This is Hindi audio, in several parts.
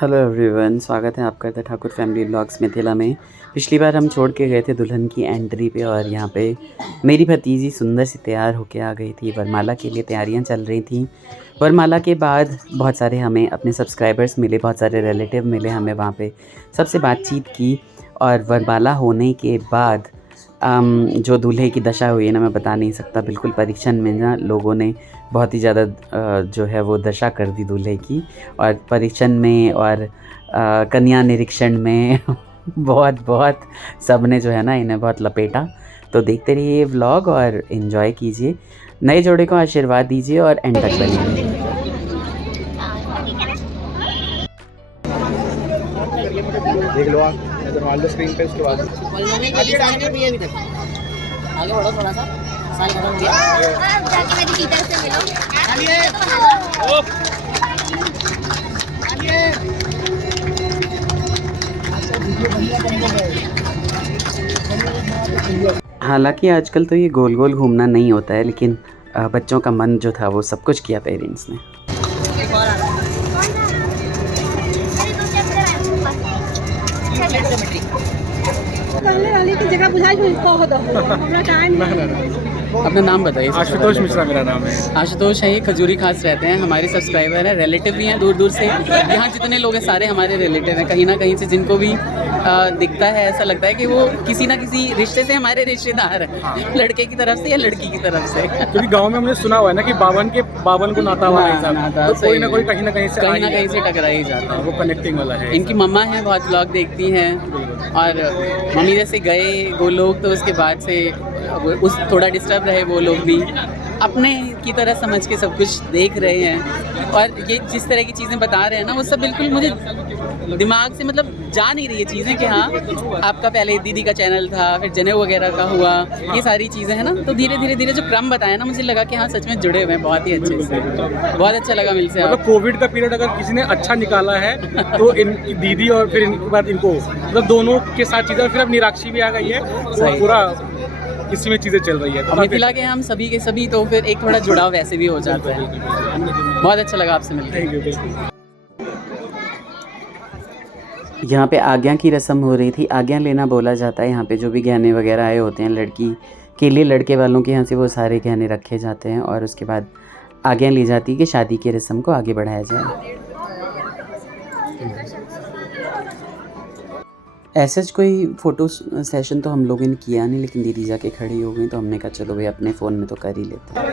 हेलो एवरीवन, स्वागत है आपका the Thakur family vlogs Mithila में। पिछली बार हम छोड़ के गए थे दुल्हन की एंट्री पे और यहाँ पे मेरी भतीजी सुंदर सी तैयार होके आ गई थी। वरमाला के लिए तैयारियाँ चल रही थी। वरमाला के बाद बहुत सारे हमें अपने सब्सक्राइबर्स मिले, बहुत सारे रिलेटिव मिले हमें वहाँ पे, सबसे बातचीत की। और वरमाला होने के बाद जो दूल्हे की दशा हुई है ना, मैं बता नहीं सकता। बिल्कुल परीक्षण में ना लोगों ने बहुत ही ज़्यादा जो है वो दशा कर दी दूल्हे की। और परीक्षण में और कन्या निरीक्षण में बहुत सब ने जो है ना इन्हें बहुत लपेटा। तो देखते रहिए व्लॉग और इन्जॉय कीजिए। नए जोड़े को आशीर्वाद दीजिए और एंड तक बनिए। देख लो आप स्क्रीन पे, उसके बाद आगे बढ़ो थोड़ा सा, साल खत्म किया। जाके मेरी टीचर से मिलो। हालांकि आजकल तो ये गोल गोल घूमना नहीं होता है, लेकिन बच्चों का मन जो था वो सब कुछ किया पेरेंट्स ने। अपना नाम बताइए। आशुतोष मिश्रा मेरा नाम है। आशुतोष है, ये खजूरी खास रहते हैं, हमारे सब्सक्राइबर हैं, रिलेटिव भी हैं दूर दूर से। यहाँ जितने लोग हैं सारे हमारे रिलेटिव हैं, कहीं ना कहीं से जिनको भी दिखता है ऐसा लगता है कि वो किसी ना किसी रिश्ते से हमारे रिश्तेदार हैं, लड़के की तरफ से या लड़की की तरफ से। क्योंकि गांव में हमने सुना हुआ है ना कि बावन को नाता हुआ है, तो कोई ना कोई कहीं ना कहीं से टकरा ही जाता है। वो कनेक्टिंग वाला है। इनकी मम्मा है, बहुत व्लॉग देखती हैं और मम्मी जैसे गए वो लोग तो उसके बाद से उस थोड़ा डिस्टर्ब रहे वो लोग भी, अपने की तरह समझ के सब कुछ देख रहे हैं। और ये जिस तरह की चीज़ें बता रहे हैं ना वो सब बिल्कुल मुझे दिमाग से मतलब जा नहीं रही है चीज़ें कि हाँ आपका पहले दीदी का चैनल था, फिर जनेऊ वगैरह का हुआ, ये सारी चीज़ें हैं ना। तो धीरे जो क्रम बताया ना, मुझे लगा कि हाँ सच में जुड़े हुए हैं बहुत ही अच्छे से। बहुत अच्छा लगा मिलसे। मतलब कोविड का पीरियड अगर किसी ने अच्छा निकाला है तो इन दीदी और फिर इनके बाद इनको मतलब दोनों के साथ चीज़ें, फिर अब निराक्षी भी आ गई है, तो पूरा इसी में चीज़ें चल रही है। तो मिथिला के हम सभी के सभी, तो फिर एक थोड़ा जुड़ाव वैसे भी हो जाता है। बहुत अच्छा लगा आपसे मिलकर। यहाँ पे आज्ञा की रस्म हो रही थी। आज्ञा लेना बोला जाता है यहाँ पे। जो भी गहने वगैरह आए होते हैं लड़की के लिए, लड़के वालों के यहाँ से वो सारे गहने रखे जाते हैं और उसके बाद आज्ञा ली जाती है कि शादी की रस्म को आगे बढ़ाया जाए। ऐसा कोई फ़ोटो सेशन तो हम लोगों ने किया नहीं, लेकिन दीदी जाके खड़ी हो गई तो हमने कहा चलो भाई अपने फ़ोन में तो कर ही लेते हैं।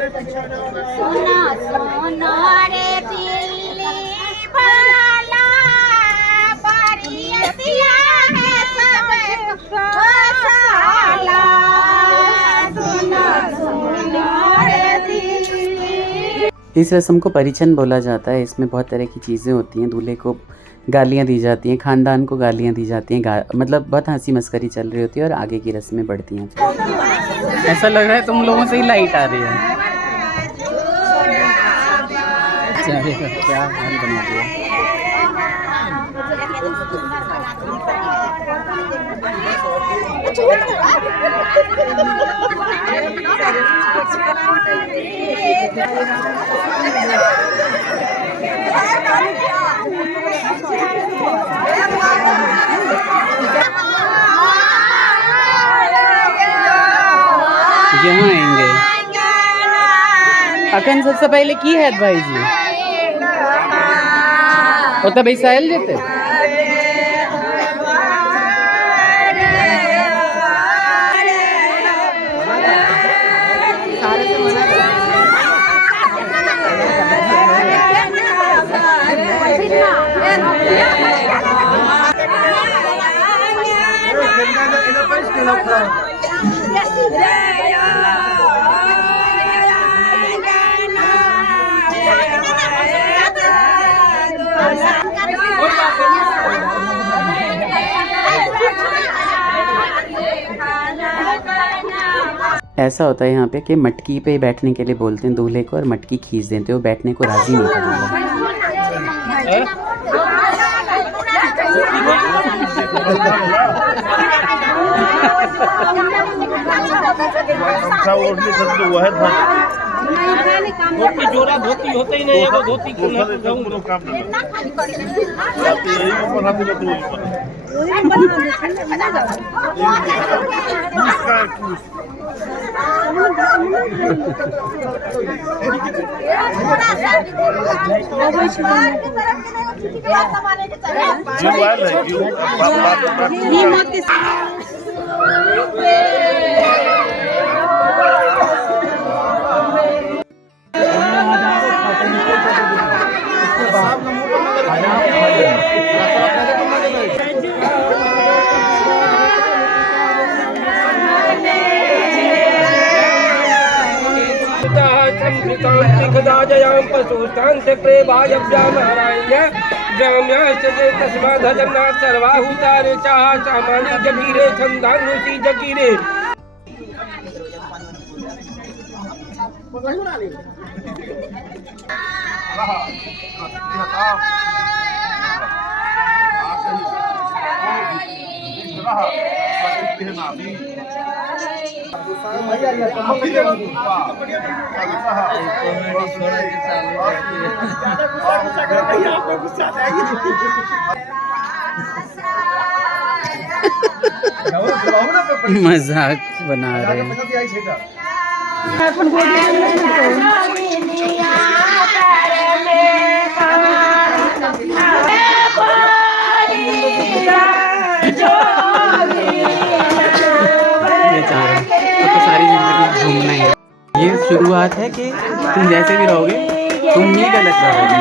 इस रस्म को परिछन बोला जाता है। इसमें बहुत तरह की चीज़ें होती हैं। दूल्हे को गालियाँ दी जाती हैं, ख़ानदान को गालियाँ दी जाती हैं, मतलब बहुत हंसी मस्करी चल रही होती है और आगे की रस्में बढ़ती हैं। ऐसा लग रहा है तुम लोगों से ही लाइट आ रही है। क्या हाल बना दिया। यहाँ आएंगे अखन सबसे पहले की है भाई जी होता भाई साहिल देते ऐसा होता है यहाँ पे कि मटकी पे बैठने के लिए बोलते हैं दूल्हे को और मटकी खींच देते हो, बैठने को राजी नहीं करेंगे। धोती जोरा धोती होते ही नहीं है, वो धोती क्यों है? जयां पशुष्टान्त प्रेभायव्यामहाराय ग्राम्याश्च तस्माद् जगन्नाथ सर्वाहुतारे चाह सामान्य जगीरे छन्दानुषी जगीरे मजाक बना रहे हैं। तो सारी जिंदगी घूमना है। ये शुरुआत है कि तुम जैसे भी रहोगे तुम ही गलत रहोगे।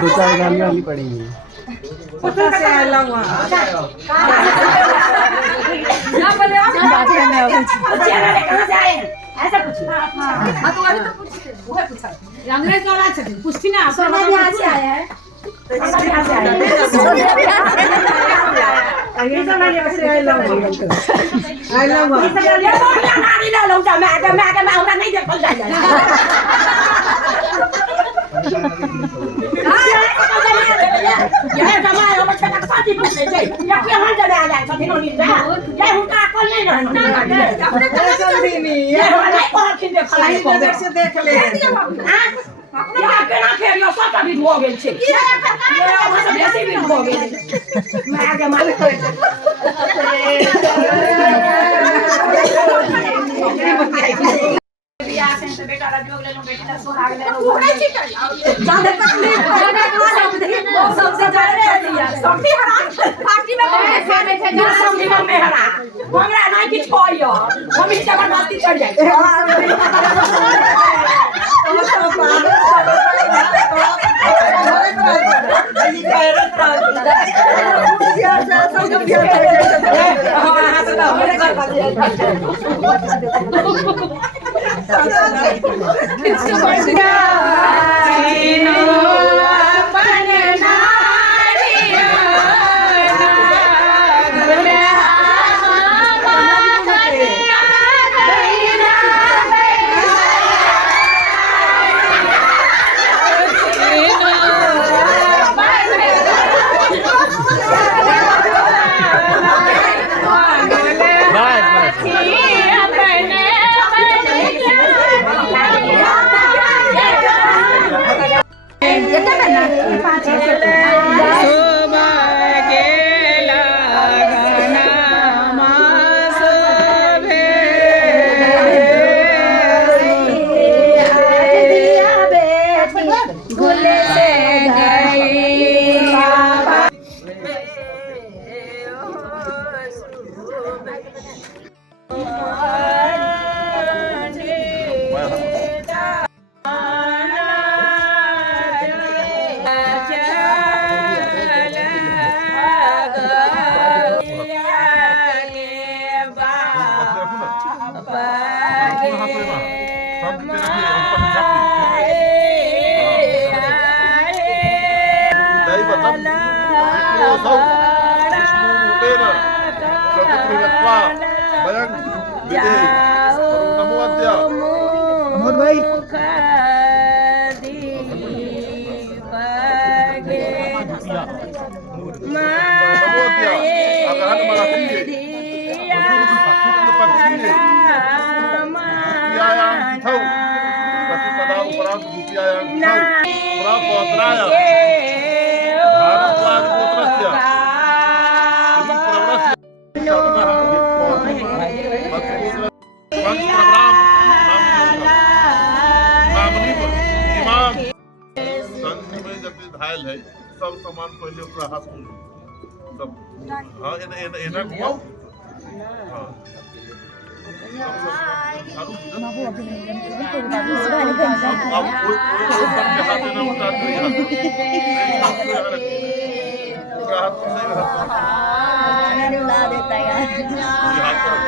दो चार गाली वाली पड़ेंगी। ऐसा कुछ हाँ तो अभी तो पूछा अंग्रेज कौन आ सकते पूछती ना सोना भी यहाँ से आया है ये सब ना यहाँ से आई लव ये सब ये तो नानी ना लौटा मैं हमरा नहीं देखल जाए ये जमाए हम छटा साथी पूछे छै या के हम जने आ जाए छथिन ओनी जा ये हुनका अकल नहीं रहन ये हमरा कोन खिन देखल को से देख ले हां या केना फेरियो सब भी हो गेल छै ये सब बेसी भी हो गेल मैं आगे माल करे बेटा राजयोग ले लो बेटी का सुहाग ले लो घोड़े छी कर जाने सबसे ज्यादा सबसे हराम पार्टी में खाने थे जो समझी में मेहरा हमरा नहीं किछ कोइयो हम ही जबरदस्ती चढ़ जाए भाई घायल है सब सामान पहले ओकरा हाथ में सब हाँ एना घुमाओ हाँ अब कोई ऊपर के हाथ में उतार दो यहाँ ओकरा हाथ से रुला देता है हाथ पर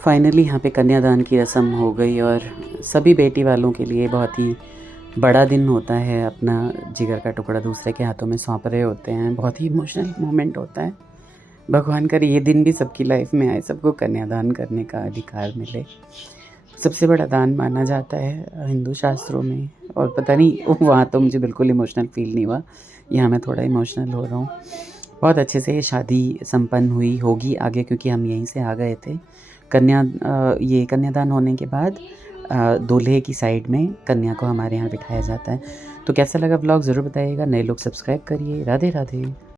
फाइनली यहाँ पे कन्यादान की रस्म हो गई और सभी बेटी वालों के लिए बहुत ही बड़ा दिन होता है। अपना जिगर का टुकड़ा दूसरे के हाथों में सौंप रहे होते हैं, बहुत ही इमोशनल मोमेंट होता है। भगवान करे ये दिन भी सबकी लाइफ में आए, सबको कन्यादान करने का अधिकार मिले। सबसे बड़ा दान माना जाता है हिंदू शास्त्रों में, और पता नहीं वहाँ तो मुझे बिल्कुल इमोशनल फील नहीं हुआ, यहाँ मैं थोड़ा इमोशनल हो रहा हूँ। बहुत अच्छे से ये शादी संपन्न हुई होगी आगे, क्योंकि हम यहीं से आ गए थे। ये कन्यादान होने के बाद दूल्हे की साइड में कन्या को हमारे यहाँ बिठाया जाता है। तो कैसा लगा व्लॉग ज़रूर बताइएगा। नए लोग सब्सक्राइब करिए। राधे राधे।